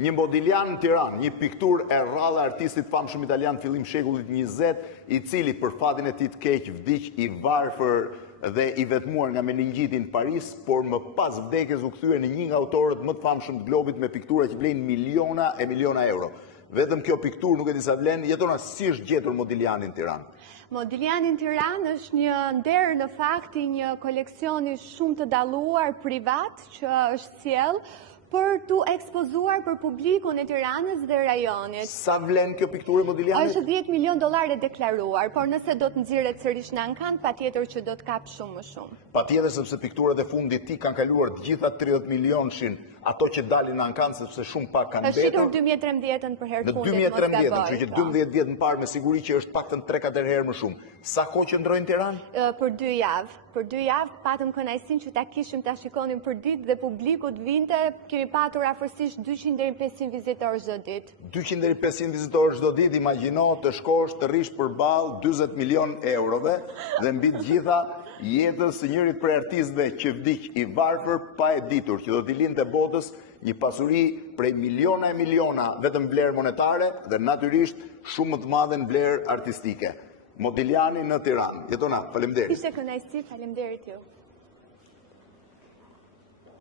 Një Modigliani në Tiranë, një piktur e rrallë e artistit famshëm italian fillim shekullit 20, i cili për fatin e tij të keq vdiq i varfër dhe i vetmuar nga meningjiti në Paris, por më pas vdekjes u kthye në një nga autorët më të famshëm të globit me piktura që blejnë miliona e miliona euro. Vetëm kjo pikturë nuk e di sa vlen, jetona si është gjetur Modigliani në Tiranë? Modigliani në Tiranë është një nder në fakt i një koleksioni shumë të dalluar privat që është sjell për të ekspozuar për publikun e Tiranës dhe rajonit. Sa vlen kjo pikturë Modigliani? Është $10 milion deklaruar, por nëse do të nxirret sërish në ankan, patjetër që do të kap shumë më shumë. Patjetër, sepse pikturat e fundit ti kanë kaluar të gjitha 30 milionë ato që dalin në ankan, sepse shumë pak kanë betur. Është shitur 2013 për herë fundit, mos gaboj. Në 2013, që 12 vjet më parë me siguri që është paktën 3-4 herë më shumë. Sa kohë që ndrojnë Tiranë? Për 2 javë. Për 2 javë patëm kënaqësinë që ta kishim ta shikonim për ditë dhe publiku të vinte. Kemi patur afërsisht 200 deri 500 vizitorë çdo ditë. 200 deri 500 vizitorë çdo ditë, imagjino të shkosh të rish përballë 40 milion eurove dhe mbi të gjitha jetës së njërit prej artistëve që vdiq i varfër pa e ditur, që do t'i lindte botës një pasuri prej miliona e miliona vetëm vlerë monetare dhe natyrisht shumë më të madhe në vlerë artistike. Modigliani në Tiranë. Jetona, faleminderit. Ishte kënaqësi, faleminderit ju.